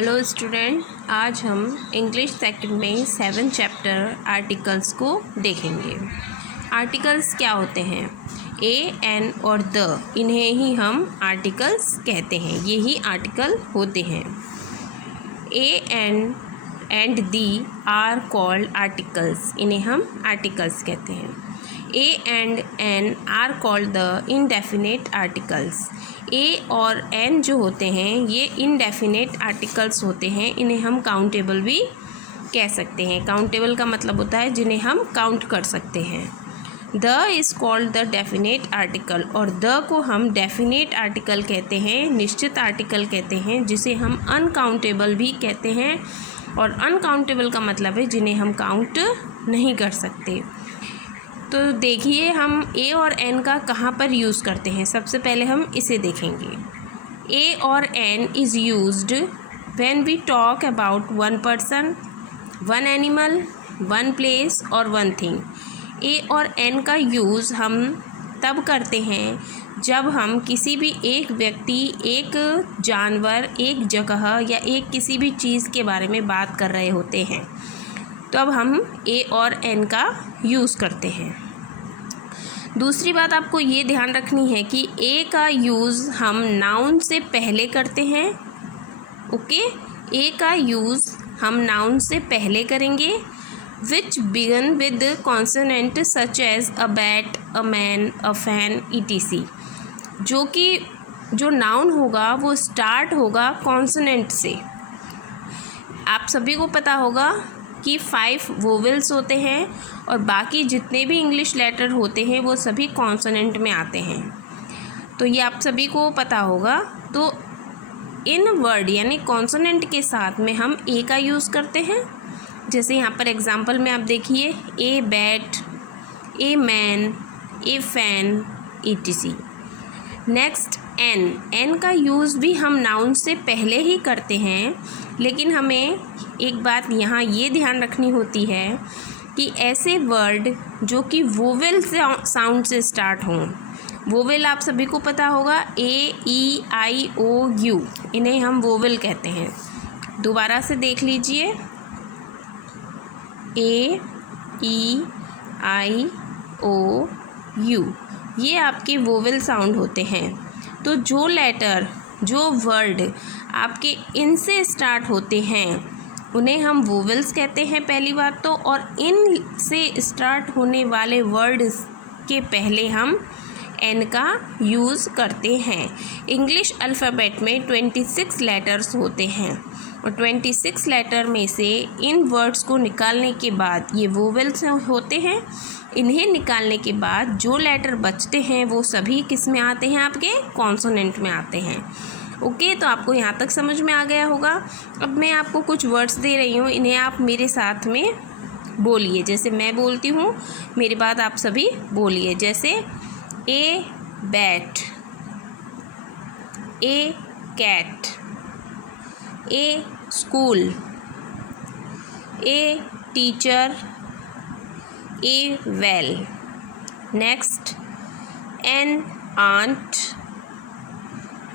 Hello student, आज हम English second में 7 चैप्टर आर्टिकल्स को देखेंगे। आर्टिकल्स क्या होते हैं? ए, एन और द, इन्हें ही हम आर्टिकल्स कहते हैं। ये ही आर्टिकल होते हैं। A, an and the are called articles, इन्हें हम आर्टिकल्स कहते हैं। A and an are called the indefinite articles. A और एन जो होते हैं ये इनडेफिनेट आर्टिकल्स होते हैं। इन्हें हम काउंटेबल भी कह सकते हैं। काउंटेबल का मतलब होता है जिन्हें हम काउंट कर सकते हैं। The is called the definite article, और द को हम डेफिनेट आर्टिकल कहते हैं, निश्चित आर्टिकल कहते हैं, जिसे हम अनकाउंटेबल भी कहते हैं। और अनकाउंटेबल का मतलब है जिन्हें हम काउंट नहीं कर सकते। तो देखिए हम ए और एन का कहाँ पर यूज़ करते हैं। सबसे पहले हम इसे देखेंगे। ए और an is used when we talk about one person, one animal, one place और वन थिंग। ए और एन का यूज़ हम तब करते हैं जब हम किसी भी एक व्यक्ति, एक जानवर, एक जगह या एक किसी भी चीज़ के बारे में बात कर रहे होते हैं, तो अब हम ए और एन का यूज़ करते हैं। दूसरी बात आपको ये ध्यान रखनी है कि ए का यूज़ हम नाउन से पहले करते हैं। ओके, ए का यूज़ हम नाउन से पहले करेंगे। Which begin with consonant such as a bat, a man, a fan, ETC। जो नाउन होगा वो स्टार्ट होगा कॉन्सोनेंट से। आप सभी को पता होगा कि 5 वोवेल्स होते हैं और बाकी जितने भी इंग्लिश लेटर होते हैं वो सभी कॉन्सोनेंट में आते हैं। तो ये आप सभी को पता होगा। तो इन वर्ड यानी कॉन्सोनेंट के साथ में हम ए का यूज़ करते हैं। जैसे यहाँ पर एग्जांपल में आप देखिए, a bat, a man, a fan, ETC। Next an का यूज़ भी हम नाउन से पहले ही करते हैं, लेकिन हमें एक बात यहाँ ये ध्यान रखनी होती है कि ऐसे वर्ड जो कि वोवेल साउंड से स्टार्ट हों। वोवेल आप सभी को पता होगा, AEIOU, इन्हें हम वोवेल कहते हैं। दोबारा से देख लीजिए, AEIOU, ये आपके वोवेल साउंड होते हैं। तो जो लेटर, जो वर्ड आपके इन से स्टार्ट होते हैं उन्हें हम वोवेल्स कहते हैं पहली बात तो। और इन से स्टार्ट होने वाले वर्ड्स के पहले हम एन का यूज़ करते हैं। इंग्लिश अल्फ़ाबेट में 26 लेटर्स होते हैं और 26 लेटर में से इन वर्ड्स को निकालने के बाद ये वोवेल्स होते हैं। इन्हें निकालने के बाद जो लेटर बचते हैं वो सभी किस में आते हैं? आपके कॉन्सोनेंट में आते हैं। ओके, तो आपको यहाँ तक समझ में आ गया होगा। अब मैं आपको कुछ वर्ड्स दे रही हूँ, इन्हें आप मेरे साथ में बोलिए। जैसे मैं बोलती हूँ मेरी बात आप सभी बोलिए। जैसे a bat, a cat, a school, a teacher, a well. Next an ant,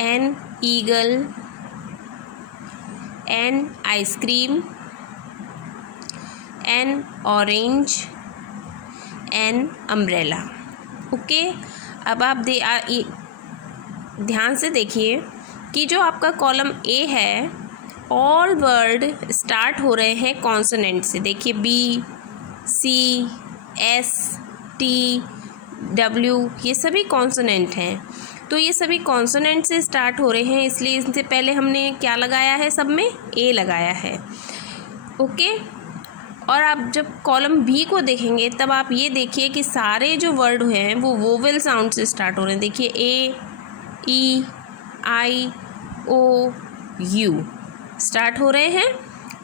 an eagle, an ice cream, an orange, an umbrella. Okay, अब आप ध्यान से देखिए कि जो आपका कॉलम ए है, ऑल वर्ड स्टार्ट हो रहे हैं कॉन्सोनेंट से। देखिए B, C, S, T, W, ये सभी कॉन्सोनेंट हैं। तो ये सभी कॉन्सोनेंट से स्टार्ट हो रहे हैं, इसलिए इनसे पहले हमने क्या लगाया है? सब में ए लगाया है। ओके, और आप जब कॉलम बी को देखेंगे तब आप ये देखिए कि सारे जो वर्ड हैं वो वोवेल साउंड से स्टार्ट हो रहे हैं। देखिए AEIOU स्टार्ट हो रहे हैं।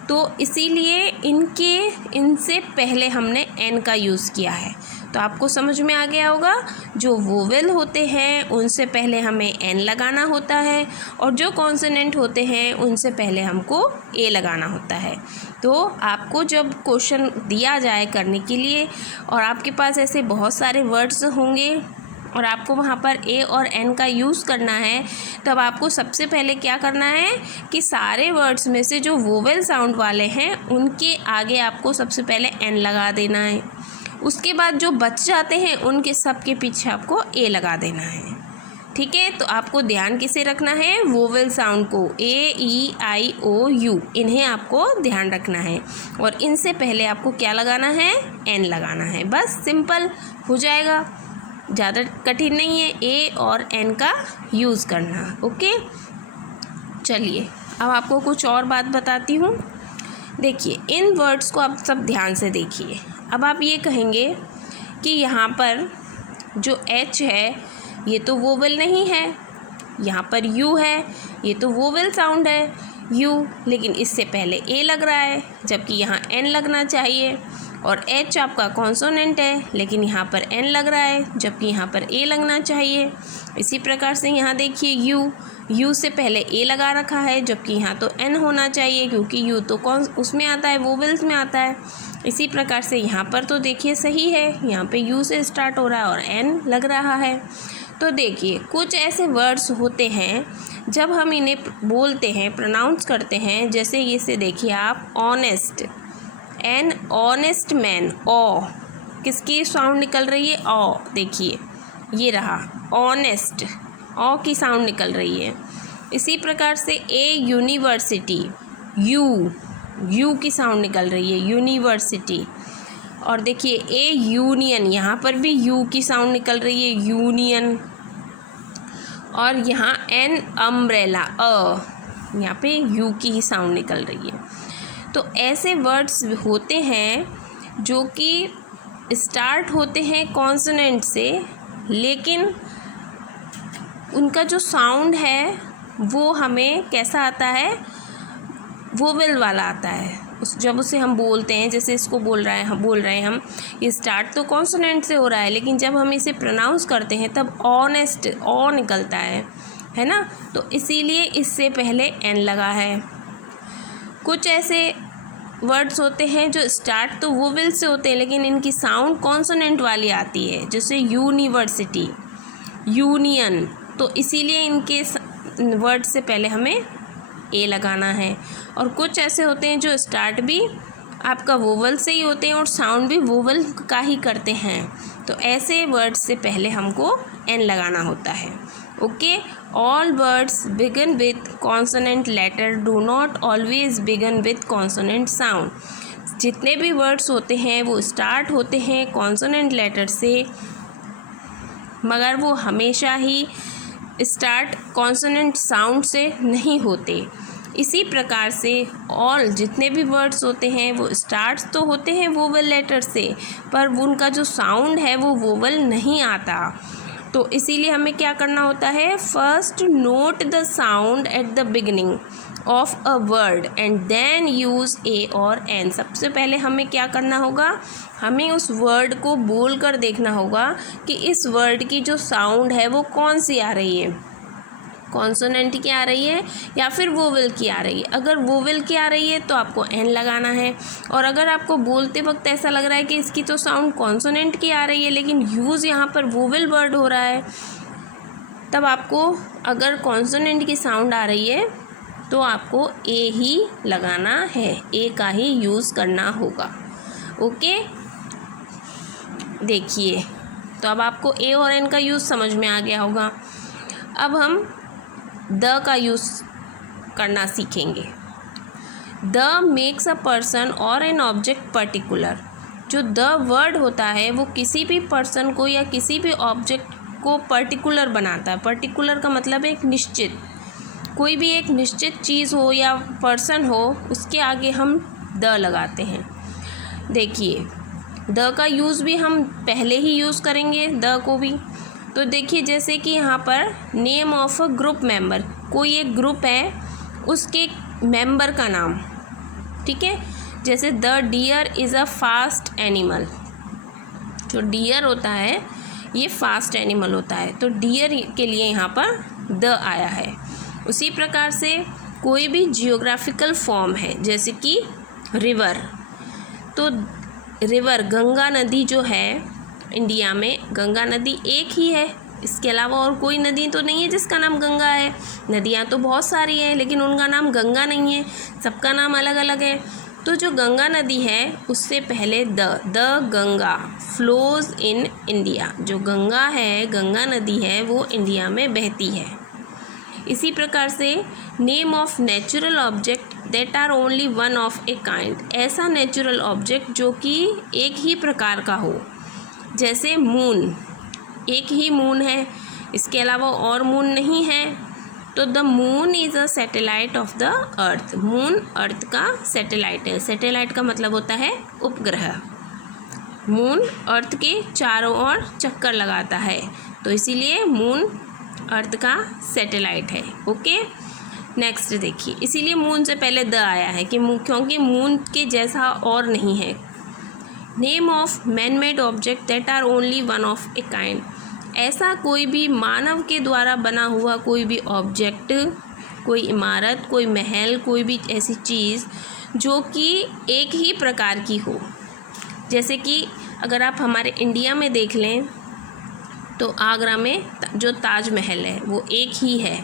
तो इसीलिए इनसे पहले हमने एन का यूज़ किया है। तो आपको समझ में आ गया होगा, जो वोवेल होते हैं उनसे पहले हमें एन लगाना होता है और जो कॉन्सोनेंट होते हैं उनसे पहले हमको ए लगाना होता है। तो आपको जब क्वेश्चन दिया जाए करने के लिए और आपके पास ऐसे बहुत सारे वर्ड्स होंगे और आपको वहाँ पर ए और एन का यूज़ करना है, तब आपको सबसे पहले क्या करना है कि सारे वर्ड्स में से जो वोवेल साउंड वाले हैं उनके आगे आपको सबसे पहले एन लगा देना है। उसके बाद जो बच जाते हैं उनके सब के पीछे आपको ए लगा देना है। ठीक है, तो आपको ध्यान किसे रखना है, वोवेल साउंड को, ए ई आई ओ यू, इन्हें आपको ध्यान रखना है और इनसे पहले आपको क्या लगाना है, एन लगाना है। बस सिंपल हो जाएगा, ज़्यादा कठिन नहीं है ए और एन का यूज़ करना। ओके, चलिए अब आपको कुछ और बात बताती हूँ। देखिए, इन वर्ड्स को आप सब ध्यान से देखिए। अब आप ये कहेंगे कि यहाँ पर जो एच है ये तो वोवेल नहीं है, यहाँ पर यू है ये तो वोवेल साउंड है यू, लेकिन इससे पहले ए लग रहा है जबकि यहाँ एन लगना चाहिए, और एच आपका कॉन्सोनेंट है लेकिन यहाँ पर एन लग रहा है जबकि यहाँ पर ए लगना चाहिए। इसी प्रकार से यहाँ देखिए यू से पहले ए लगा रखा है जबकि यहाँ तो एन होना चाहिए क्योंकि यू तो कौन उसमें आता है, वोवेल्स में आता है। इसी प्रकार से यहाँ पर तो देखिए सही है, यहाँ पे यू से स्टार्ट हो रहा है और एन लग रहा है। तो देखिए, कुछ ऐसे वर्ड्स होते हैं जब हम इन्हें बोलते हैं, प्रोनाउंस करते हैं, जैसे इसे देखिए आप, ऑनेस्ट, एन ऑनेस्ट मैन, ओ किसकी साउंड निकल रही है, ओ, देखिए ये रहा ऑनेस्ट, ओ की साउंड निकल रही है। इसी प्रकार से ए यूनिवर्सिटी, यू की साउंड निकल रही है, यूनिवर्सिटी। और देखिए ए यूनियन, यहाँ पर भी यू की साउंड निकल रही है, यूनियन। और यहाँ एन अम्ब्रेला, यहाँ पे यू की ही साउंड निकल रही है। तो ऐसे वर्ड्स होते हैं जो कि स्टार्ट होते हैं कॉन्सोनेंट से, लेकिन उनका जो साउंड है वो हमें कैसा आता है, वोवेल वाला आता है। जब उसे हम बोलते हैं, जैसे इसको बोल रहे हैं हम, ये स्टार्ट तो कॉन्सोनेंट से हो रहा है लेकिन जब हम इसे प्रोनाउंस करते हैं तब ऑनेस्ट, ओ निकलता है ना, तो इसीलिए इससे पहले एन लगा है। कुछ ऐसे वर्ड्स होते हैं जो स्टार्ट तो वोवेल से होते हैं लेकिन इनकी साउंड कॉन्सोनेंट वाली आती है, जैसे यूनिवर्सिटी, यूनियन, तो इसीलिए इनके वर्ड से पहले हमें ए लगाना है। और कुछ ऐसे होते हैं जो स्टार्ट भी आपका वोवल से ही होते हैं और साउंड भी वोवल का ही करते हैं, तो ऐसे वर्ड्स से पहले हमको एन लगाना होता है। Okay, all words begin with consonant letter, do not always begin with consonant sound. जितने भी वर्ड्स होते हैं वो स्टार्ट होते हैं कॉन्सोनेंट लेटर से, मगर वो हमेशा ही स्टार्ट कॉन्सोनेंट साउंड से नहीं होते। इसी प्रकार से ऑल जितने भी वर्ड्स होते हैं वो स्टार्ट्स तो होते हैं वोवल लेटर से, पर उनका जो साउंड है वो वोवल नहीं आता। तो इसीलिए हमें क्या करना होता है, first note the sound at the beginning of a word and then use a और एन। सबसे पहले हमें क्या करना होगा, हमें उस वर्ड को बोल कर देखना होगा कि इस वर्ड की जो साउंड है वो कौन सी आ रही है, कॉन्सोनेंट की आ रही है या फिर वोवेल की आ रही है। अगर वोवेल की आ रही है तो आपको एन लगाना है, और अगर आपको बोलते वक्त ऐसा लग रहा है कि इसकी तो साउंड कॉन्सोनेंट की आ रही है लेकिन यूज़ यहाँ पर वोवेल वर्ड हो रहा है, तब आपको अगर कॉन्सोनेंट की साउंड आ रही है तो आपको ए ही लगाना है, ए का ही यूज़ करना होगा। ओके, देखिए तो अब आपको ए और एन का यूज़ समझ में आ गया होगा। अब हम द का यूज़ करना सीखेंगे। द मेक्स अ पर्सन और एन ऑब्जेक्ट पर्टिकुलर। जो द वर्ड होता है वो किसी भी पर्सन को या किसी भी ऑब्जेक्ट को पर्टिकुलर बनाता है। पर्टिकुलर का मतलब है एक निश्चित, कोई भी एक निश्चित चीज़ हो या पर्सन हो उसके आगे हम द लगाते हैं। देखिए द का यूज़ भी हम पहले ही यूज़ करेंगे द को भी। तो देखिए जैसे कि यहाँ पर name of a group member, कोई एक ग्रुप है उसके मेंबर का नाम, ठीक है। जैसे the deer is a fast animal, जो डियर होता है ये फास्ट एनिमल होता है, तो डियर के लिए यहाँ पर द आया है। उसी प्रकार से कोई भी जियोग्राफिकल फॉर्म है जैसे कि रिवर, तो रिवर गंगा नदी जो है इंडिया में गंगा नदी एक ही है, इसके अलावा और कोई नदी तो नहीं है जिसका नाम गंगा है। नदियाँ तो बहुत सारी हैं लेकिन उनका नाम गंगा नहीं है, सबका नाम अलग अलग है। तो जो गंगा नदी है उससे पहले the Ganga flows in India, जो गंगा है, गंगा नदी है, वो इंडिया में बहती है। इसी प्रकार से name of natural object that are only one of a kind, ऐसा नेचुरल ऑब्जेक्ट जो कि एक ही प्रकार का हो, जैसे मून, एक ही मून है, इसके अलावा और मून नहीं है। तो the moon is a satellite of the earth, moon earth का सैटेलाइट है। सैटेलाइट का मतलब होता है उपग्रह। मून अर्थ के चारों ओर चक्कर लगाता है, तो इसीलिए मून अर्थ का सैटेलाइट है। ओके, नेक्स्ट देखिए, इसीलिए मून से पहले द आया है कि क्योंकि मून के जैसा और नहीं है। Name of man made object that are only one of a kind, ऐसा कोई भी मानव के द्वारा बना हुआ कोई भी ऑब्जेक्ट, कोई इमारत, कोई महल, कोई भी ऐसी चीज़ जो कि एक ही प्रकार की हो। जैसे कि अगर आप हमारे इंडिया में देख लें तो आगरा में जो ताजमहल है वो एक ही है।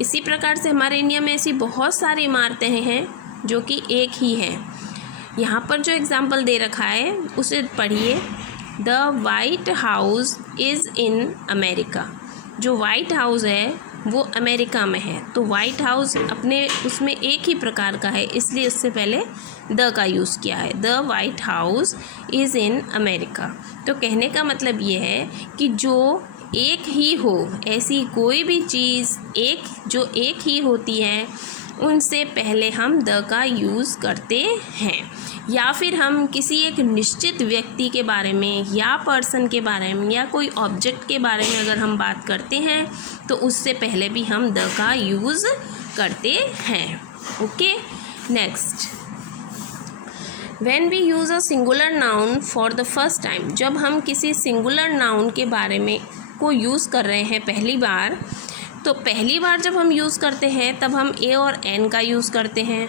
इसी प्रकार से हमारे इंडिया में ऐसी बहुत सारी इमारतें हैं जो कि एक ही हैं। यहाँ पर जो एग्ज़ाम्पल दे रखा है उसे पढ़िए। The white house is in America, जो वाइट हाउस है वो अमेरिका में है। तो वाइट हाउस अपने उसमें एक ही प्रकार का है, इसलिए इससे पहले द का यूज़ किया है। The white house is in America. तो कहने का मतलब ये है कि जो एक ही हो, ऐसी कोई भी चीज़ जो एक ही होती है उनसे पहले हम द का यूज़ करते हैं। या फिर हम किसी एक निश्चित व्यक्ति के बारे में या पर्सन के बारे में या कोई ऑब्जेक्ट के बारे में अगर हम बात करते हैं तो उससे पहले भी हम द का यूज़ करते हैं। Okay, next, when we use a singular noun for the first time, जब हम किसी सिंगुलर नाउन के बारे में को यूज़ कर रहे हैं पहली बार, तो पहली बार जब हम यूज़ करते हैं तब हम ए और एन का यूज़ करते हैं।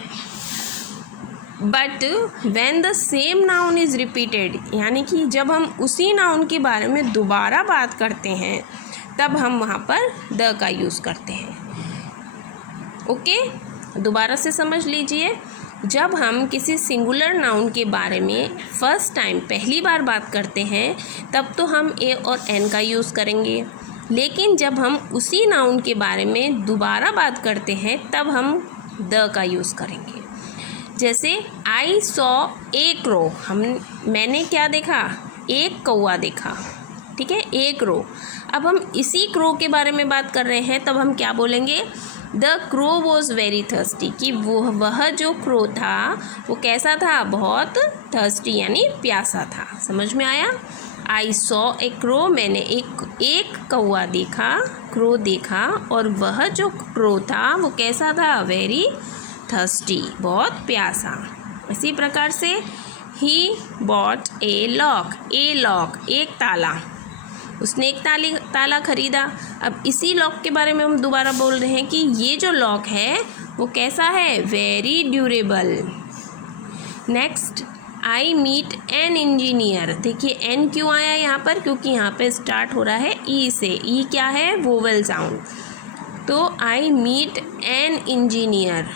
But when the same noun is repeated, यानी कि जब हम उसी नाउन के बारे में दोबारा बात करते हैं तब हम वहाँ पर द का यूज़ करते हैं। ओके, दोबारा से समझ लीजिए। जब हम किसी सिंगुलर नाउन के बारे में फर्स्ट टाइम पहली बार बात करते हैं तब तो हम ए और एन का यूज़ करेंगे, लेकिन जब हम उसी नाउन के बारे में दोबारा बात करते हैं तब हम द का यूज़ करेंगे। जैसे आई सॉ ए क्रो, मैंने क्या देखा, एक कौवा देखा, ठीक है, एक क्रो। अब हम इसी क्रो के बारे में बात कर रहे हैं तब हम क्या बोलेंगे, the crow was very thirsty, कि वह जो क्रो था वो कैसा था, बहुत थर्स्टी यानी प्यासा था। समझ में आया। आई सॉ ए क्रो, मैंने एक कौवा देखा, क्रो देखा, और वह जो क्रो था वो कैसा था, वेरी थर्स्टी, बहुत प्यासा। इसी प्रकार से ही बॉट ए लॉक, एक ताला, उसने एक ताला खरीदा। अब इसी लॉक के बारे में हम दोबारा बोल रहे हैं कि ये जो लॉक है वो कैसा है, very durable. Next, I meet an engineer. देखिए एन क्यों आया यहाँ पर, क्योंकि यहाँ पे स्टार्ट हो रहा है ई से। ई क्या है, वोवेल साउंड। तो आई मीट एन इंजीनियर,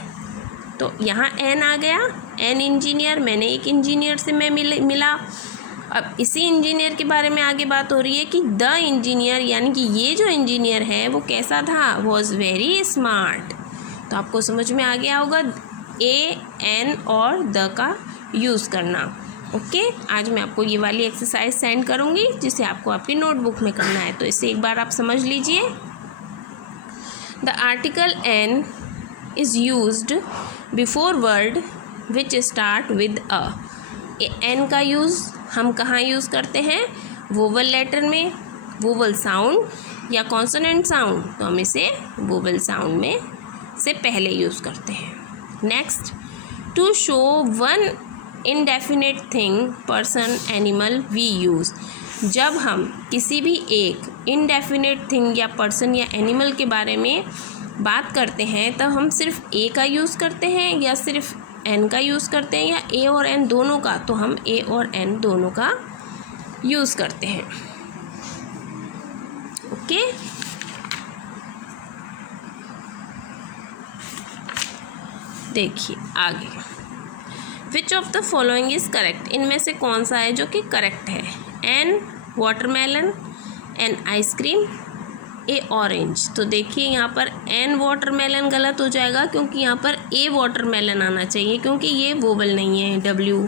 तो यहाँ एन आ गया, एन इंजीनियर, मैंने एक इंजीनियर से मैं मिला। अब इसी इंजीनियर के बारे में आगे बात हो रही है कि द इंजीनियर, यानी कि ये जो इंजीनियर है वो कैसा था, वॉज वेरी स्मार्ट। तो आपको समझ में आ गया होगा ए, एन और द का यूज़ करना। ओके, आज मैं आपको ये वाली एक्सरसाइज सेंड करूँगी जिसे आपको आपकी नोटबुक में करना है, तो इसे एक बार आप समझ लीजिए। The article an is used before word which start with A. An का यूज़ हम कहाँ यूज़ करते हैं, वोवल लेटर में, वोवल साउंड या कॉन्सोनेंट साउंड, तो हम इसे वोवल साउंड में से पहले यूज़ करते हैं। Next, to show one indefinite thing, person, animal, we use. जब हम किसी भी एक इनडेफिनेट थिंग या पर्सन या एनिमल के बारे में बात करते हैं तब हम सिर्फ ए का यूज़ करते हैं या सिर्फ एन का यूज़ करते हैं या ए और एन दोनों का, तो हम ए और एन दोनों का यूज़ करते हैं। ओके, देखिए आगे, which of the following is correct, इनमें से कौन सा है जो कि करेक्ट है? An watermelon, an ice cream, a orange. तो देखिए यहाँ पर एन वाटरमेलन गलत हो जाएगा क्योंकि यहाँ पर ए वाटरमेलन आना चाहिए क्योंकि ये वोवल नहीं है डब्ल्यू।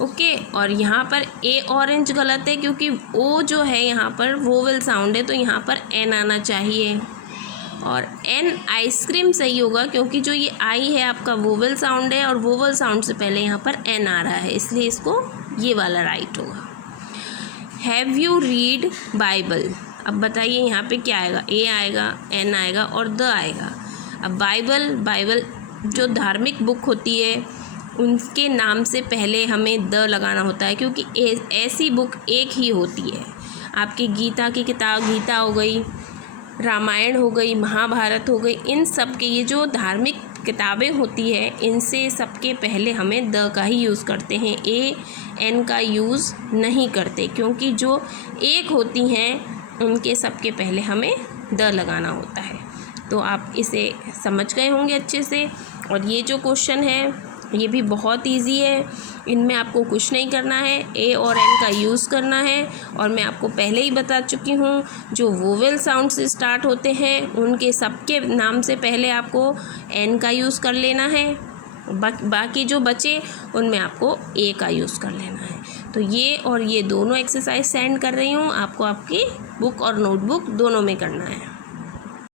ओके, और यहाँ पर ए ऑरेंज गलत है क्योंकि ओ जो है यहाँ पर वोवल साउंड है, तो यहाँ पर एन आना चाहिए। और एन आइसक्रीम सही होगा क्योंकि जो ये आई है आपका वोवल साउंड है और वोवल साउंड से पहले यहाँ पर एन आ रहा है, इसलिए इसको ये वाला राइट होगा। हैव यू रीड बाइबल, अब बताइए यहाँ पे क्या आएगा? ए आएगा, एन आएगा और द आएगा। अब बाइबल जो धार्मिक बुक होती है उनके नाम से पहले हमें द लगाना होता है क्योंकि ऐसी बुक एक ही होती है। आपकी गीता की किताब गीता हो गई, रामायण हो गई, महाभारत हो गई, इन सब के ये जो धार्मिक किताबें होती है इनसे सबके पहले हमें द का ही यूज़ करते हैं, ए एन का यूज़ नहीं करते क्योंकि जो एक होती हैं उनके सबके पहले हमें द लगाना होता है। तो आप इसे समझ गए होंगे अच्छे से। और ये जो क्वेश्चन है ये भी बहुत इजी है, इनमें आपको कुछ नहीं करना है, ए और एन का यूज़ करना है। और मैं आपको पहले ही बता चुकी हूँ जो वोवेल साउंड से स्टार्ट होते हैं उनके सबके नाम से पहले आपको एन का यूज़ कर लेना है, बाकी जो बचे उनमें आपको ए का यूज़ कर लेना है। तो ये और ये दोनों एक्सरसाइज सेंड कर रही हूँ आपको, आपकी बुक और नोटबुक दोनों में करना है।